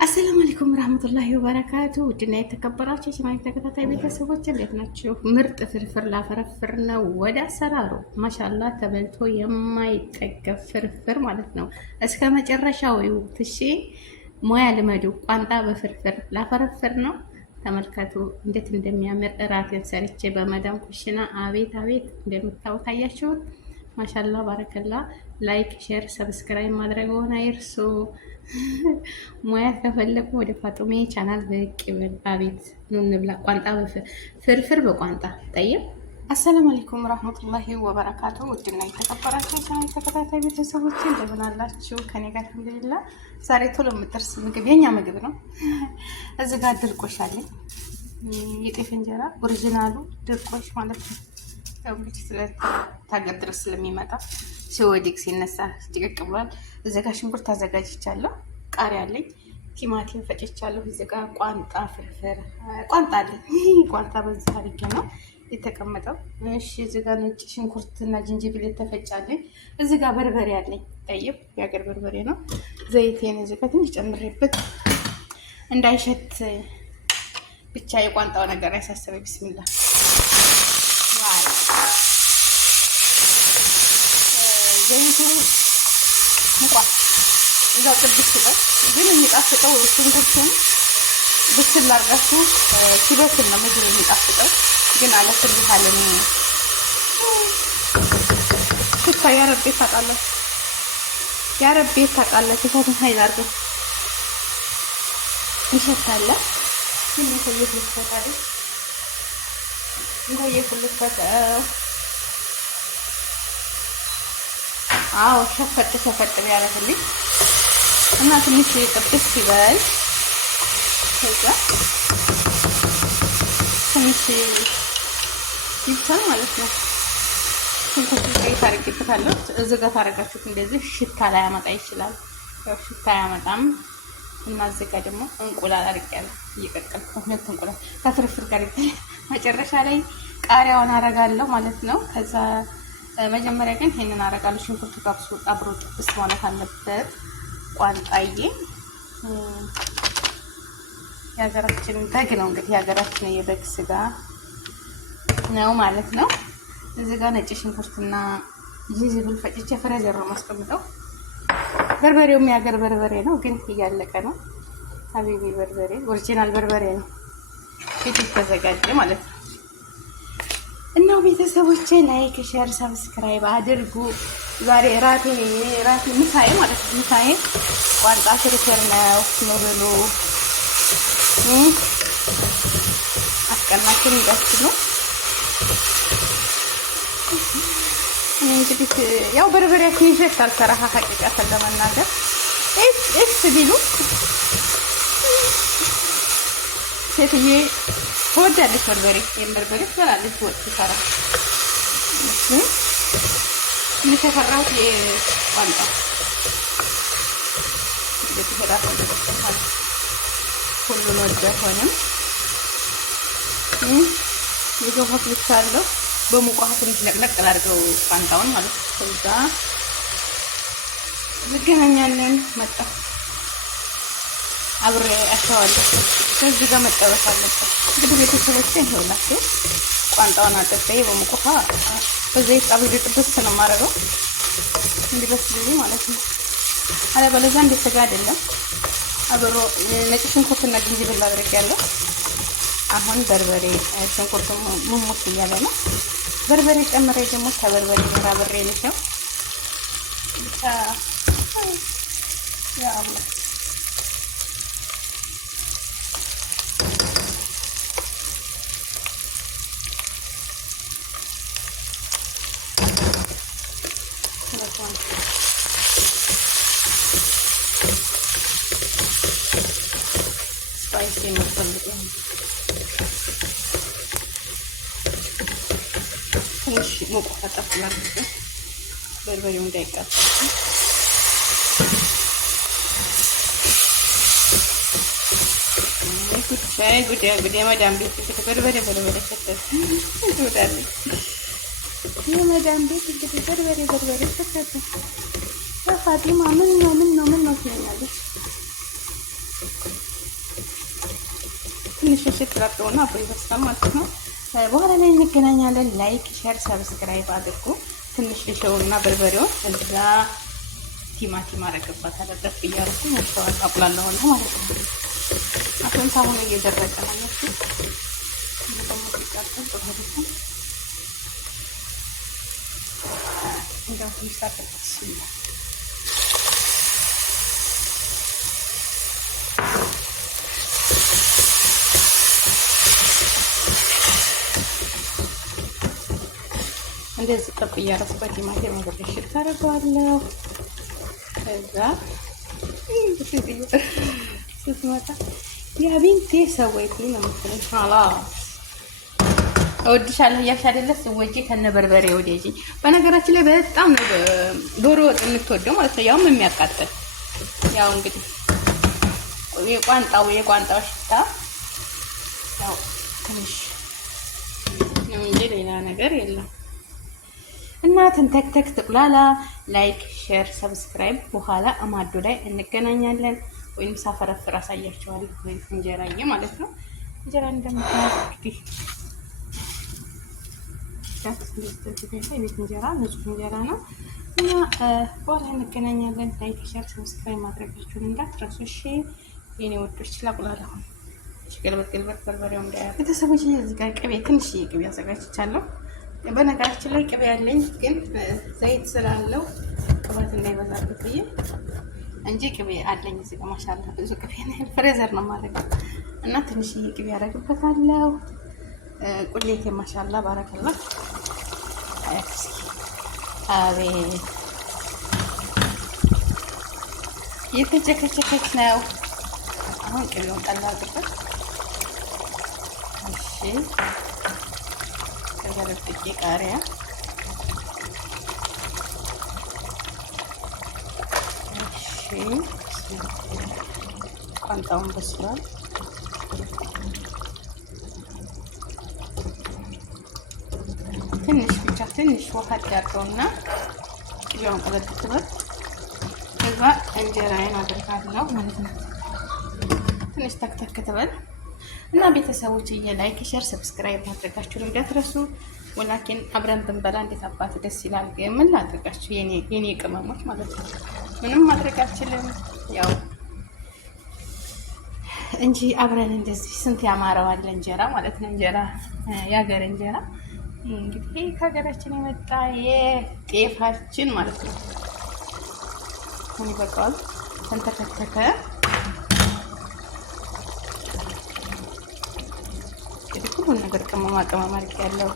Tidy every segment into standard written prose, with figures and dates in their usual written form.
አሰላሙ አለይኩም ረህመቱላሂ ወበረካቱ። ውድና የተከበራችሁ የቻናሌ ተከታታይ ቤተሰቦች እንዴት ናችሁ? ምርጥ ፍርፍር ላፈረፍር ነው ወደ አሰራሩ። ማሻላ ተበልቶ የማይጠገብ ፍርፍር ማለት ነው። እስከ መጨረሻው ይዩት እሺ። ሙያ ልመዱ። ቋንጣ በፍርፍር ላፈረፍር ነው። ተመልከቱ እንዴት እንደሚያምር እራቴን ሰርቼ በመዳም ኩሽና። አቤት አቤት እንደምታዩት አያችሁት። ማሻላ ባረከላ። ላይክ ሼር ሰብስክራይብ ማድረግዎን አይርሱ። ሙያ ከፈለጉ ወደ ፋጡሜ ቻናል ብቅ ይበል። አቤት ኑ እንብላ። ቋንጣ ፍርፍር በቋንጣ ጠይብ። አሰላሙ አለይኩም ረህመቱላሂ ወበረካቱ። ውድና የተከበራችሁ የቻናል ተከታታይ ቤተሰቦች እንደምን አላችሁ? ከኔ ጋር አልሐምዱሊላህ። ዛሬ ቶሎ የምጥርስ ምግብ የኛ ምግብ ነው። እዚህ ጋር ድርቆሽ አለኝ፣ የጤፍ እንጀራ ኦሪጂናሉ ድርቆሽ ማለት ነው። ያው እንግዲህ ስለታገር ድረስ ስለሚመጣ ሲወዲቅ ሲነሳ ድቅቅ ብሏል። እዚህ ጋር ሽንኩርት አዘጋጅቻለሁ፣ ቃሪያ አለኝ፣ ቲማቲም ፈጭቻለሁ። እዚህ ጋር ቋንጣ ፍርፍር ቋንጣ አለኝ። ቋንጣ በዚህ አድርጌ ነው የተቀመጠው። እሺ እዚህ ጋር ነጭ ሽንኩርትና ዝንጅብል የተፈጫለኝ። እዚህ ጋር በርበሬ አለኝ፣ ጠይብ የሀገር በርበሬ ነው። ዘይቴን እዚህ ጋር ትንሽ ጨምሬበት እንዳይሸት ብቻ የቋንጣው ነገር ያሳሰበኝ። ቢስሚላህ ዘይቱ ሙቋል። እዛው ጥብስ ይላል፣ ግን የሚጣፍጠው ሽንኩርቱን ብስል አድርጋችሁ ሲበስል ነው ምግብ የሚጣፍጠው። ግን አለስልታለን ሽታ ያረቤ ታውቃለች፣ ያረቤ ታውቃለች። እሳቱን ኃይል አድርገው ይሸታል። ግን የቆየት ልትፈታል የቆየት ልትፈታው። አዎ ሸፈጥ ሸፈጥ ያደርግልኝ እና ትንሽ ጥብስ ይበል። ከዛ ትንሽ ይብሳል ማለት ነው። ሽንኩርት ቀይ ታረግበታለሁ። እዚህ ጋር ታረጋችሁት እንደዚህ ሽታ ላይ ያመጣ ይችላል። ያው ሽታ ያመጣም እና እዚህ ጋር ደግሞ እንቁላል አድርጌያለሁ እየቀቀልኩ፣ ሁለት እንቁላል ከፍርፍር ጋር ይበላል። መጨረሻ ላይ ቃሪያውን አረጋለሁ ማለት ነው። ከዛ መጀመሪያ ግን ይሄንን አረጋለሁ። ሽንኩርቱ ጋብሱ አብሮ ጥብስ ማለት አለበት። ቋንጣዬ የሀገራችን በግ ነው እንግዲህ የሀገራችን የበግ ስጋ ነው ማለት ነው። እዚህ ጋር ነጭ ሽንኩርትና ዝንጅብል ፈጭቼ ፍሬዘር ነው ማስቀምጠው። በርበሬውም የሀገር በርበሬ ነው፣ ግን እያለቀ ነው። ሀቢቢ በርበሬ ኦሪጂናል በርበሬ ነው፣ ቤት የተዘጋጀ ማለት ነው። እና ቤተሰቦቼ ላይክ ሼር ሰብስክራይብ አድርጉ። ዛሬ ራቴ ምሳዬ ማለት ነው። ምሳዬ ቋንጣ ፍርፍር ነው። ኑብሉ አስቀናችን እንዳትሉ። እንግዲህ ያው በርበሬያችን ይሸታል። ሰራሃ ሐቂቃተን ለመናገር እስ ቢሉ ሴትዬ ትወዳለች በርበሬ። በርበሬ ትበላለች ወጥ ትሰራ። ትንሽ የፈራሁት የቋንጣ እንግዲህ ሄዳት ወደተሰፋል ሁሉን ወደ ሆነም የገፋት ብቻ አለው። በሙቋት ትንሽ ለቅለቅ አድርገው ቋንጣውን ማለት ነው። ከዛ እንገናኛለን። መጣ አብሬ አስተዋለሁ። ከዚህ ጋር መጠበስ አለበት። እንግዲህ ቤተሰቦቼ ይኸውላችሁ ቋንጣውን አጥቤ በሙቅ ውሃ በዘይት አብሬ ጥብስ ነው የማደርገው እንዲበስልልኝ ማለት ነው። አለበለዚያ እንደ ስጋ አይደለም። አብሮ ነጭ ሽንኩርትና ዝንጅብል አድርጌያለሁ። አሁን በርበሬ ሽንኩርቱ ሙሙት እያለ ነው። በርበሬ ጨምሬ ደግሞ ከበርበሬ ጋር አብሬ ልሻው ብቻ ያ አላህ ስፓይሲ መፈልግ ትንሽ ሙቅ ተጠፍላል በርበሬው እንዳይቃጠል። ጉድ የመዳም ቤት እንግዲህ በርበሬ ሸተት ትወዳለች። የመዳም ቤት እንግዲህ በርበሬ ሸተት። ፋጢማ ምን ነው ትለኛለች። ትንሽ ስትራጥውና አብሮ ይበስላል ማለት ነው። በኋላ ላይ እንገናኛለን። ላይክ፣ ሼር፣ ሰብስክራይብ አድርጉ። ትንሽ ልሸውና በርበሬውን እንድላ ቲማቲም አረግበታለሁ። ደስ እያልኩ ያስተዋል አቁላለሁ ማለት ነው። አሁን ሳሁን እየደረቀ ነው ማለት ነው። ደግሞ ሲቃጠል በሁለት እንደው ይሳተፍስ እንደዚህ ጠብ እያረስበት ቲማቲም ወደሽ ታደርገዋለሁ። ከዛ ስትመጣ ያ ቢንቴ ሰወይቴ ነው የምትለኝ። ሀላስ እወድሻለሁ እያልሽ አይደለ? ስወጂ ከነ በርበሬ ወዲጂ። በነገራችን ላይ በጣም ነው ዶሮ ወጥ የምትወደው ማለት ነው። ያውም የሚያቃጥል ያው እንግዲህ የቋንጣው ሽታ ያው ትንሽ ነው እንጂ ሌላ ነገር የለም። እና ተንተክተክ ትቁላላ። ላይክ፣ ሼር፣ ሰብስክራይብ። በኋላ አማዶ ላይ እንገናኛለን። ወይም ሳፈረፍር አሳያቸዋለሁ። ወይም እንጀራዬ ማለት ነው። እንጀራ እንደምታውቁ እንግዲህ የቤት እንጀራ ንጹህ እንጀራ ነው። እና በኋላ እንገናኛለን። ላይክ፣ ሼር፣ ሰብስክራይብ ማድረጋችሁን እንዳትረሱ እሺ የኔ ወዶች። ላቁላላሁ ገልበት በርበሬው እንዳያ ቤተሰቦች። እዚህ ጋር ቅቤ ትንሽ ቅቤ አዘጋጅቻለሁ። በነገራችን ላይ ቅቤ ያለኝ ግን ዘይት ስላለው ቅባት እንዳይበዛበት ብዬ እንጂ ቅቤ አለኝ እዚህ ጋር ማሻአላ ብዙ ቅቤ ነው። ፍሬዘር ነው ማለት እና ትንሽዬ ቅቤ ያደርግበታለሁ። ቁሌቴ ማሻአላ ባረከላ። አቤት የተጨከቸከች ነው። አሁን ቅቤውን ጠላ አድርገን እሺ ከገረጥቄ ቃሪያ እሺ ቋንጣውን በስሏል። ትንሽ ብቻ ትንሽ ውሃ ያርገውና ቅቤውን ቀለጥኩበት። ከዛ እንጀራዬን አድርጋለሁ ማለት ነው። ትንሽ ተክተክ ትበል እና ቤተሰቦች ላይክ፣ ሼር፣ ሰብስክራይብ ማድረጋችሁን እንዳትረሱ። ወላኪን አብረን ብንበላ እንዴት አባት ደስ ይላል። ምን ላድርጋችሁ የኔ ቅመሞች ማለት ነው። ምንም ማድረግ አልችልም ያው እንጂ አብረን እንደዚህ ስንት ያማረዋል እንጀራ ማለት ነው። እንጀራ የሀገር እንጀራ እንግዲህ ከሀገራችን የመጣ የጤፋችን ማለት ነው። ምን ይበቃዋል። ተንተከተከ እንግዲህ ሁሉን ነገር ቅመማ አድርጌ ያለው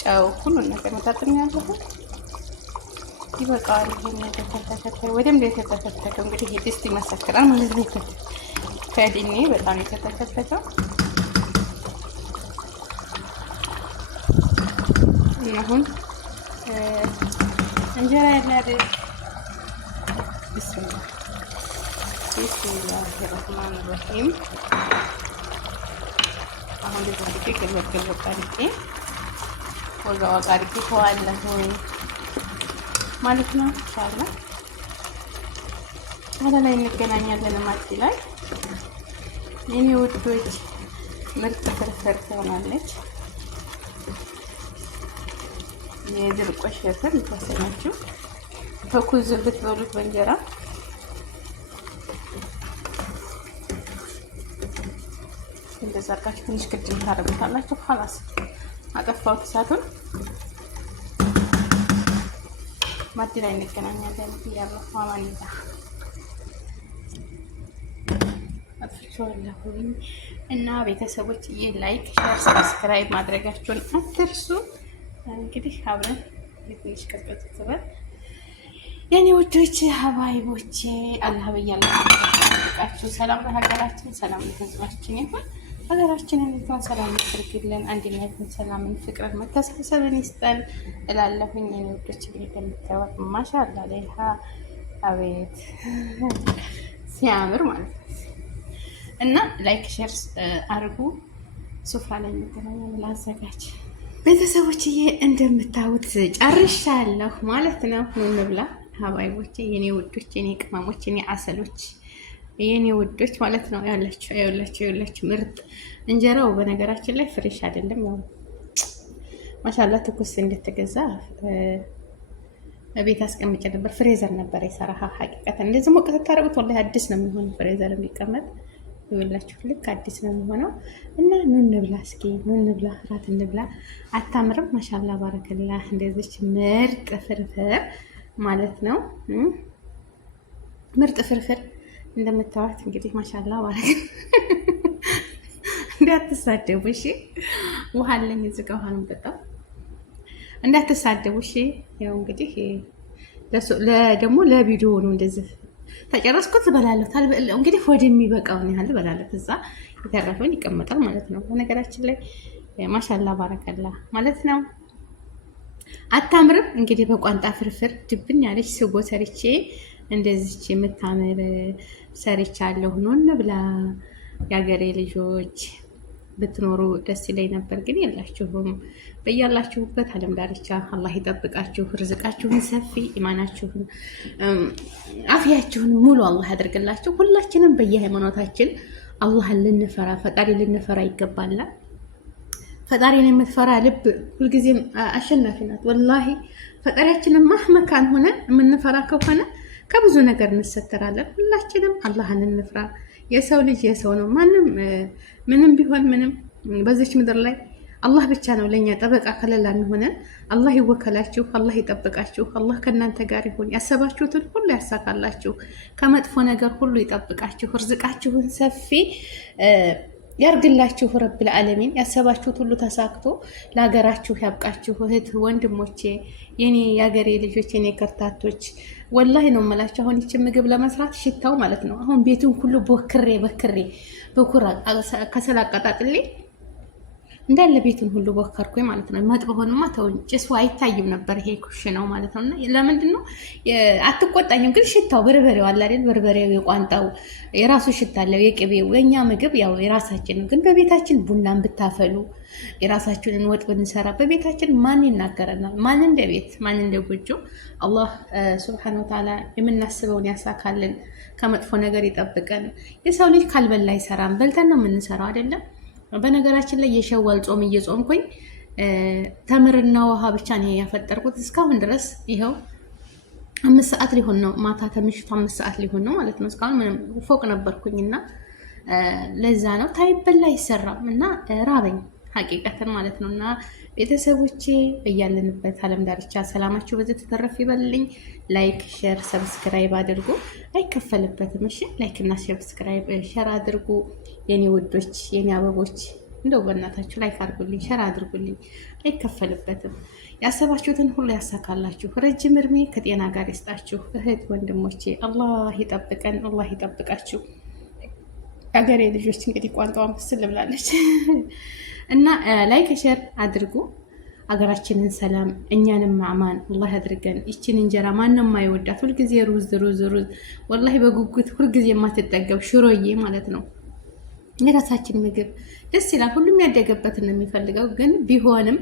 ጨው ሁሉን ነገር መጣጥም ያለው ይበቃዋል። ይሄን የተከተከ ወደም የተከተከ እንግዲህ ዲስት ይመሰክራል ማለት ነው። ከዲኔ በጣም የተከተከው አሁን እንጀራ ያለ ቢስሚላህ ረህማን ረሂም። አሁን እንደዚህ ከገለገለ አድርጌ ወጋ አድርጌ ተዋለሁ ማለት ነው። ኢንሻአላህ ታዲያ ላይ እንገናኛለን ማለት ላይ የኔ ውዶች። ምርጥ ፍርፍር ትሆናለች። የድርቆሽ ፍርፍር ይታሰናችሁ ተኩዝ ብትበሉት በእንጀራ እንደዛ አድርጋችሁ ትንሽ ክድን ታደርጉታላችሁ። خلاص አጠፋሁት እሳቱን። ማዲ ላይ እንገናኛለን ብያለሁ። ማማኒታ አጥፍቼዋለሁ እና ቤተሰቦች ላይክ፣ ሼር፣ ሰብስክራይብ ማድረጋችሁን አትርሱ። እንግዲህ አብረን ትንሽ ቀዝቀዝ ትበል የኔ ውዶች ሀባይቦቼ። አላህ በያላችሁ ሰላም ለሀገራችን፣ ሰላም ለሕዝባችን ይሁን። ሀገራችንን እንኳን ሰላም ያድርግልን። አንድነትን፣ ሰላምን፣ ፍቅርን፣ መተሳሰብን ይስጠን እላለሁኝ የኔ ውዶች። እንግዲህ እንደምታዩት ማሻአላ ላይሃ አቤት ሲያምር ማለት ነው። እና ላይክ ሼር አድርጉ። ሱፍራ ላይ እንገናኛለን። ላዘጋጅ ቤተሰቦችዬ እንደምታዩት ጨርሻለሁ ማለት ነው። ምን ብላ ሀባይቦቼ፣ የኔ ውዶች፣ የኔ ቅመሞች፣ የኔ አሰሎች፣ የኔ ውዶች ማለት ነው። ያላችሁ ምርጥ እንጀራው በነገራችን ላይ ፍሬሽ አይደለም። ያው ማሻአላ ትኩስ እንደተገዛ ቤት አስቀምጬ ነበር። ፍሬዘር ነበር የሰራሃ ሐቂቀት እንደዚህ ሞቅ ስታረጉት ወላሂ አዲስ ነው የሚሆነው። ፍሬዘር የሚቀመጥ ይኸውላችሁ ልክ አዲስ ነው የሚሆነው። እና ኑ እንብላ እስኪ ኑ እንብላ፣ እራት እንብላ። አታምርም? ማሻአላ ባረከላ። እንደዚች ምርጥ ፍርፍር ማለት ነው። ምርጥ ፍርፍር እንደምታዩት እንግዲህ ማሻአላ ባረከ። እንዳትሳደቡ እሺ። ውሃ አለኝ እዚህ ጋር ውሃ ነው የምጠጣው። እንዳትሳደቡ እሺ። ያው እንግዲህ ደግሞ ለቪዲዮ ነው እንደዚህ ተጨረስኩት እበላለሁ። እንግዲህ ወደ የሚበቃውን ያህል እበላለሁ። እዛ የተረፈውን ይቀመጣል ማለት ነው። በነገራችን ላይ ማሻአላ ባረከላ ማለት ነው። አታምርም? እንግዲህ በቋንጣ ፍርፍር ድብን ያለች ስጎ ሰርቼ እንደዚች የምታምር ሰርቻለሁ። ኑ እንብላ የሀገሬ ልጆች። ብትኖሩ ደስ ይለኝ ነበር፣ ግን የላችሁም። በያላችሁበት ዓለም ዳርቻ አላህ ይጠብቃችሁ፣ ርዝቃችሁን ሰፊ፣ ኢማናችሁን አፍያችሁን ሙሉ አላህ ያደርግላችሁ። ሁላችንም በየሃይማኖታችን አላህን ልንፈራ ፈጣሪ ልንፈራ ይገባል። ፈጣሪን የምትፈራ ልብ ሁልጊዜም አሸናፊ ናት። ወላሂ ፈጣሪያችንን ማህመካን ሆነ የምንፈራ ከሆነ ከብዙ ነገር እንሰተራለን። ሁላችንም አላህን እንፍራ። የሰው ልጅ የሰው ነው። ማንም ምንም ቢሆን ምንም በዚች ምድር ላይ አላህ ብቻ ነው ለኛ ጠበቃ ከለላ የሚሆነ። አላህ ይወከላችሁ፣ አላህ ይጠብቃችሁ፣ አላህ ከእናንተ ጋር ይሁን። ያሰባችሁትን ሁሉ ያሳካላችሁ፣ ከመጥፎ ነገር ሁሉ ይጠብቃችሁ፣ ርዝቃችሁን ሰፊ ያርግላችሁ። ረብል ዓለሚን ያሰባችሁት ሁሉ ተሳክቶ ለሀገራችሁ ያብቃችሁ። እህት ወንድሞቼ፣ የኔ የሀገሬ ልጆች፣ የኔ ከርታቶች ወላሂ ነው የምላችሁ። አሁን ይችን ምግብ ለመስራት ሽታው ማለት ነው። አሁን ቤቱን ሁሉ በክሬ በኩራ ከሰል አቀጣጥሌ እንዳለ ቤቱን ሁሉ ቦከርኩኝ ማለት ነው። መጥበሆንማ ተውኝ፣ ጭሱ አይታይም ነበር። ይሄ ኩሽናው ማለት ነው። እና ለምንድን ነው አትቆጣኝም? ግን ሽታው በርበሬው አለ አይደል? በርበሬው የቋንጣው የራሱ ሽታ አለው። የቅቤው የኛ ምግብ ያው የራሳችን ነው። ግን በቤታችን ቡናን ብታፈሉ የራሳችንን ወጥ ብንሰራ በቤታችን ማን ይናገረናል? ማን እንደ ቤት ማን እንደ ጎጆ። አላህ ሱብሓነሁ ወተዓላ የምናስበውን ያሳካልን፣ ከመጥፎ ነገር ይጠብቀን። የሰው ልጅ ካልበላ አይሰራም። በልተን ነው የምንሰራው አይደለም? በነገራችን ላይ የሸዋል ጾም እየጾምኩኝ ተምርና ውሃ ብቻ ነው ያፈጠርኩት እስካሁን ድረስ። ይኸው 5 ሰዓት ሊሆን ነው፣ ማታ ከምሽቱ 5 ሰዓት ሊሆን ነው ማለት ነው። እስካሁን ምንም ፎቅ ነበርኩኝና ለዛ ነው ታይበላ አይሰራም። እና ራበኝ ሀቂቀትን ማለት ነው። እና ቤተሰቦቼ እያለንበት ዓለም ዳርቻ ሰላማችሁ በዚህ ተተረፍ ይበልልኝ። ላይክ፣ ሼር፣ ሰብስክራይብ አድርጉ፣ አይከፈልበትም። እሺ ላይክ እና ሰብስክራይብ ሼር አድርጉ የኔ ውዶች፣ የኔ አበቦች። እንደው በእናታችሁ ላይክ አድርጉልኝ፣ ሼር አድርጉልኝ፣ አይከፈልበትም። ያሰባችሁትን ሁሉ ያሳካላችሁ፣ ረጅም እድሜ ከጤና ጋር ይስጣችሁ። እህት ወንድሞቼ አላህ ይጠብቀን፣ አላህ ይጠብቃችሁ። ሀገሬ ልጆች እንግዲህ ቋንቋውን ብስል ብላለች እና ላይክ ሼር አድርጉ። አገራችንን ሰላም እኛንም አማን አላህ ያድርገን። ይችን እንጀራ ማንም አይወዳት፣ ሁልጊዜ ሩዝ ሩዝ ሩዝ፣ ወላሂ በጉጉት ሁልጊዜ የማትጠገብ ሽሮዬ ማለት ነው። የራሳችን ምግብ ደስ ይላል። ሁሉም ያደገበትን ነው የሚፈልገው። ግን ቢሆንም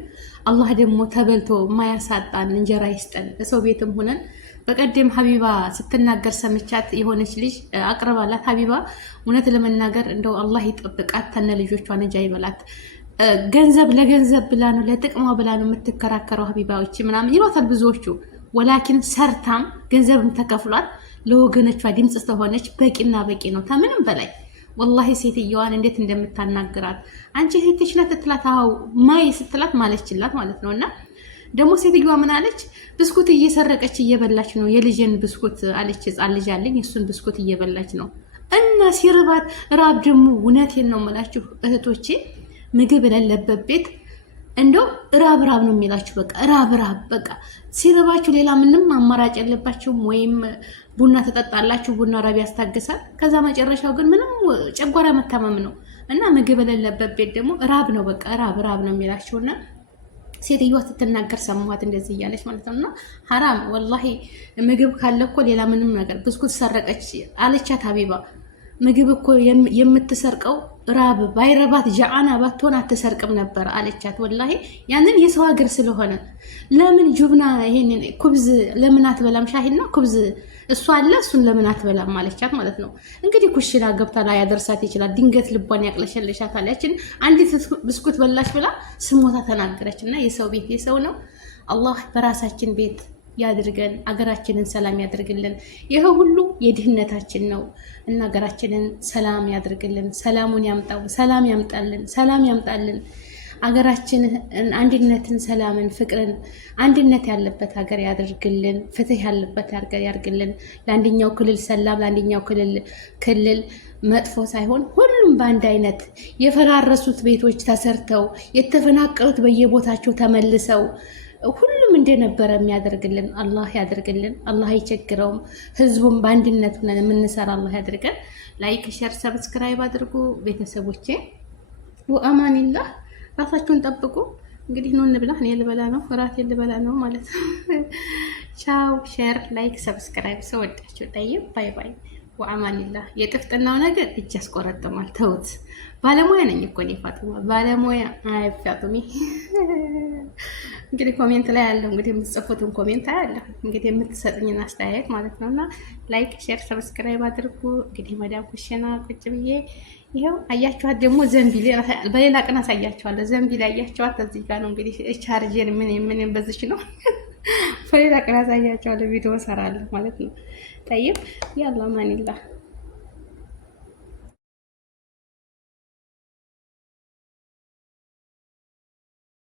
አላህ ደግሞ ተበልቶ የማያሳጣን እንጀራ ይስጠን። በሰው ቤትም ሆነን በቀደም ሀቢባ ስትናገር ሰምቻት፣ የሆነች ልጅ አቅርባላት። ሀቢባ እውነት ለመናገር እንደው አላህ ይጠብቃት፣ ተነ ልጆቿ ነጃ ይበላት። ገንዘብ ለገንዘብ ብላ ነው ለጥቅሟ ብላ ነው የምትከራከረው ሀቢባዎች ምናምን ይሏታል ብዙዎቹ። ወላኪን ሰርታም ገንዘብም ተከፍሏት ለወገኖቿ ድምፅ ስለሆነች በቂና በቂ ነው ከምንም በላይ። ወላሂ ሴትየዋን እንዴት እንደምታናግራት አንቺ እህትሽ ናት ስትላት፣ አዎ ማይ ስትላት ማለችላት ማለት ነው። እና ደግሞ ሴትየዋ ምን አለች? ብስኩት እየሰረቀች እየበላች ነው የልጅን ብስኩት አለች። ህፃን ልጅ አለኝ፣ እሱን ብስኩት እየበላች ነው። እና ሲርባት ራብ ደግሞ እውነቴን ነው የምላችሁ እህቶቼ፣ ምግብ የሌለበት ቤት እንደው ራብ ነው የሚላችሁ። በቃ ራብ በቃ ሲርባችሁ ሌላ ምንም አማራጭ የለባችሁም። ወይም ቡና ተጠጣላችሁ፣ ቡና ራብ ያስታግሳል። ከዛ መጨረሻው ግን ምንም ጨጓራ መታመም ነው። እና ምግብ የሌለበት ቤት ደግሞ ራብ ነው፣ በቃ ራብ ነው የሚላችሁና ሴትዮዋ ስትናገር ሰማኋት እንደዚህ እያለች ማለት ነው። እና ሐራም ወላሂ ምግብ ካለ እኮ ሌላ ምንም ነገር ብስኩት ሰረቀች አለቻት ሀቢባ። ምግብ እኮ የምትሰርቀው ራብ ባይረባት ጃአና ባትሆን አትሰርቅም ነበር አለቻት። ወላሂ ያንን የሰው ሀገር ስለሆነ ለምን ጁብና ይሄንን ኩብዝ ለምን አትበላም? ሻሂና ኩብዝ እሱ አለ እሱን ለምን አትበላም አለቻት ማለት ነው። እንግዲህ ኩሽና ገብታ ላይ ያደርሳት ይችላል። ድንገት ልቧን ያቅለሸልሻታል። ያችን አንዲት ብስኩት በላሽ ብላ ስሞታ ተናገረች። እና የሰው ቤት የሰው ነው። አላህ በራሳችን ቤት ያድርገን፣ አገራችንን ሰላም ያድርግልን። ይሄ ሁሉ የድህነታችን ነው እና አገራችንን ሰላም ያድርግልን። ሰላሙን ያምጣው፣ ሰላም ያምጣልን፣ ሰላም ያምጣልን። አገራችን አንድነትን፣ ሰላምን፣ ፍቅርን፣ አንድነት ያለበት ሀገር ያድርግልን። ፍትህ ያለበት ሀገር ያድርግልን። ለአንደኛው ክልል ሰላም፣ ለአንደኛው ክልል መጥፎ ሳይሆን ሁሉም በአንድ አይነት የፈራረሱት ቤቶች ተሰርተው የተፈናቀሉት በየቦታቸው ተመልሰው ሁሉም እንደነበረ የሚያደርግልን አላህ ያደርግልን። አላህ አይቸግረውም። ህዝቡም በአንድነት ሆነን የምንሰራ አላህ ያደርገን። ላይክ፣ ሼር፣ ሰብስክራይብ አድርጉ ቤተሰቦቼ። ወአማኒላህ ራሳችሁን ጠብቁ። እንግዲህ ነው እንብላ። እኔ ልበላ ነው፣ እራት ልበላ ነው ማለት ነው። ቻው። ሼር፣ ላይክ፣ ሰብስክራይብ። ሰወዳችሁ ጠይብ። ባይ ባይ። ወአማኒላህ። የጥፍጥናው ነገር እጅ ያስቆረጥማል። ተውት። ባለሙያ ነኝ እኮ እኔ ፋጡማ፣ ባለሙያ። አይ ፋጡሚ እንግዲህ ኮሜንት ላይ ያለው እንግዲህ የምትጽፉትን ኮሜንት አያለሁ እንግዲህ የምትሰጡኝን አስተያየት ማለት ነውና ላይክ፣ ሼር፣ ሰብስክራይብ አድርጉ። እንግዲህ መዳም ኩሽና ቁጭ ብዬ ይሄው አያችኋት። ደግሞ ዘንቢል በሌላ ቀን አሳያችኋለሁ። ዘንቢል አያችኋት እዚህ ጋር ነው እንግዲህ ቻርጀር ምን በዝሽ ነው። በሌላ ቀን አሳያችኋለሁ። ቪዲዮ እሰራለሁ ማለት ነው። ጠይብ ያላ ማንላ